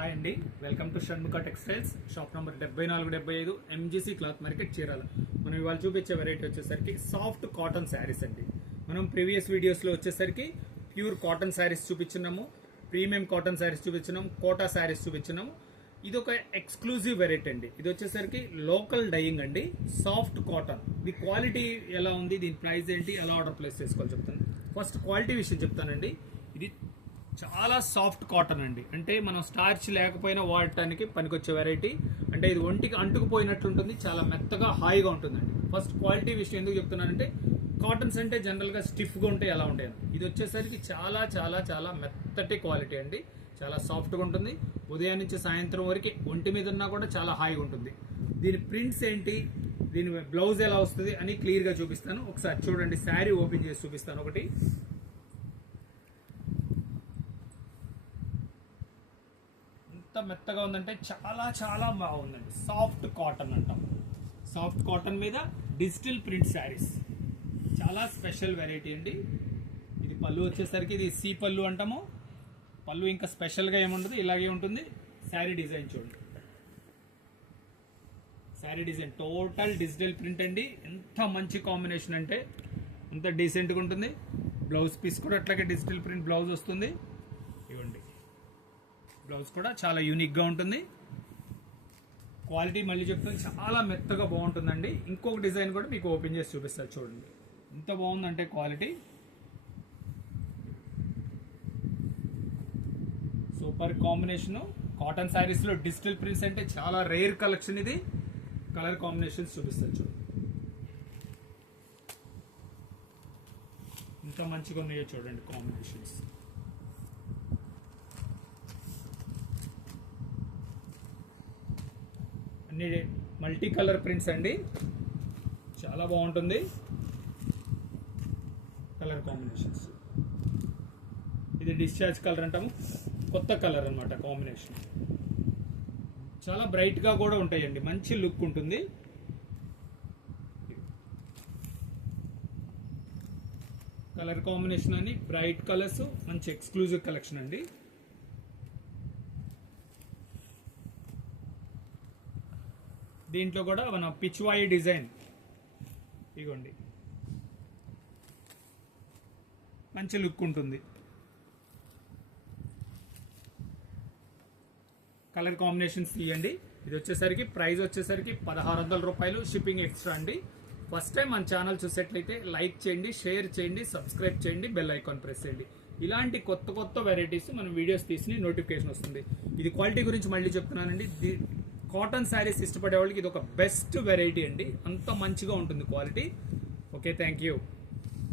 Hi అండి, welcome to Shanmukha textiles. Shop number 7475 MGC cloth market Chirala. మనం ఇవాళ చూపించే వెరైటీ వచ్చేసరికి సాఫ్ట్ కాటన్ శారీస్ అండి. మనం ప్రీవియస్ వీడియోస్లో వచ్చేసరికి ప్యూర్ కాటన్ శారీస్ చూపించున్నాము, ప్రీమియం కాటన్ శారీస్ చూపించున్నాము, కోటా శారీస్ చూపించున్నాము. ఇది ఒక ఎక్స్క్లూజివ్ వెరైటీ అండి. ఇది వచ్చేసరికి లోకల్ డైయింగ్ అండి, సాఫ్ట్ కాటన్. ఇది క్వాలిటీ ఎలా ఉంది, దీని ప్రైస్ ఏంటి, ఎలా ఆర్డర్ ప్లేస్ చేసుకోవాలి చెప్తాను. ఫస్ట్ క్వాలిటీ విషయం చెప్తానండి. ఇది చాలా సాఫ్ట్ కాటన్ అండి, అంటే మనం స్టార్చ్ లేకపోయినా వాడటానికి పనికొచ్చే వెరైటీ. అంటే ఇది ఒంటికి అంటుకుపోయినట్టు ఉంటుంది, చాలా మెత్తగా హాయిగా ఉంటుందండి. ఫస్ట్ క్వాలిటీ విషయం ఎందుకు చెప్తున్నానంటే, కాటన్స్ అంటే జనరల్గా స్టిఫ్గా ఉంటాయి, ఎలా ఉంటాయి. ఇది వచ్చేసరికి చాలా చాలా చాలా మెత్తటి క్వాలిటీ అండి, చాలా సాఫ్ట్గా ఉంటుంది. ఉదయం నుంచి సాయంత్రం వరకు ఒంటి మీద ఉన్నా కూడా చాలా హాయిగా ఉంటుంది. దీని ప్రింట్స్ ఏంటి, దీని బ్లౌజ్ ఎలా వస్తుంది అని క్లియర్గా చూపిస్తాను. ఒకసారి చూడండి, శారీ ఓపెన్ చేసి చూపిస్తాను. ఒకటి ఎంత మెత్తగా ఉందంటే చాలా చాలా బాగుందండి. సాఫ్ట్ కాటన్ అంటాం. సాఫ్ట్ కాటన్ మీద డిజిటల్ ప్రింట్ శారీస్, చాలా స్పెషల్ వెరైటీ అండి. ఇది పళ్ళు వచ్చేసరికి ఇది సి పళ్ళు అంటాము. పళ్ళు ఇంకా స్పెషల్గా ఏముండదు, ఇలాగే ఉంటుంది. శారీ డిజైన్ చూడండి, sari design total digital print అండి. ఎంత మంచి కాంబినేషన్ అంటే ఎంత డీసెంట్గా ఉంటుంది. బ్లౌజ్ పీస్ కూడా అట్లాగే డిజిటల్ ప్రింట్ బ్లౌజ్ వస్తుంది. ఇవ్వండి, బ్లౌజ్ కూడా చాలా యూనిక్గా ఉంటుంది. క్వాలిటీ మళ్ళీ చెప్తాను, చాలా మెత్తగా బాగుంటుందండి. ఇంకొక డిజైన్ కూడా మీకు ఓపెన్ చేసి చూపిస్తారు చూడండి, ఎంత బాగుందంటే క్వాలిటీ. Super combination. కాటన్ శారీస్లో డిజిటల్ ప్రింట్స్ అంటే చాలా రేర్ కలెక్షన్. ఇది కలర్ కాంబినేషన్స్ చూపిస్తారు చూడండి, ఎంత మంచిగా ఉన్నాయో చూడండి కాంబినేషన్స్. అన్ని మల్టీ కలర్ ప్రింట్స్ అండి, చాలా బాగుంటుంది. కలర్ కాంబినేషన్స్, ఇది డిశ్చార్జ్ కలర్ అంటాము, కొత్త కలర్ అన్నమాట. కాంబినేషన్ చాలా బ్రైట్గా కూడా ఉంటాయండి, మంచి లుక్ ఉంటుంది. కలర్ కాంబినేషన్ అని బ్రైట్ కలర్స్, మంచి ఎక్స్క్లూజివ్ కలెక్షన్ అండి. దీంట్లో కూడా మన పిచ్వాయి డిజైన్, ఇగోండి, మంచి లుక్ ఉంటుంది. కలర్ కాంబినేషన్స్ ఇవ్వండి. ఇది వచ్చేసరికి ప్రైస్ వచ్చేసరికి 1600 రూపాయలు, షిప్పింగ్ ఎక్స్ట్రా అండి. ఫస్ట్ టైం మన ఛానల్ చూసేట్లయితే లైక్ చేయండి, షేర్ చేయండి, సబ్స్క్రైబ్ చేయండి, బెల్ ఐకాన్ ప్రెస్ చేయండి. ఇలాంటి కొత్త కొత్త వెరైటీస్ మనం వీడియోస్ తీసి నోటిఫికేషన్ వస్తుంది. ఇది క్వాలిటీ గురించి మళ్ళీ చెప్తున్నానండి. కాటన్ శారీస్ ఇష్టపడే వాళ్ళకి ఇది ఒక బెస్ట్ వెరైటీ అండి, అంత మంచిగా ఉంటుంది క్వాలిటీ. Okay, thank you.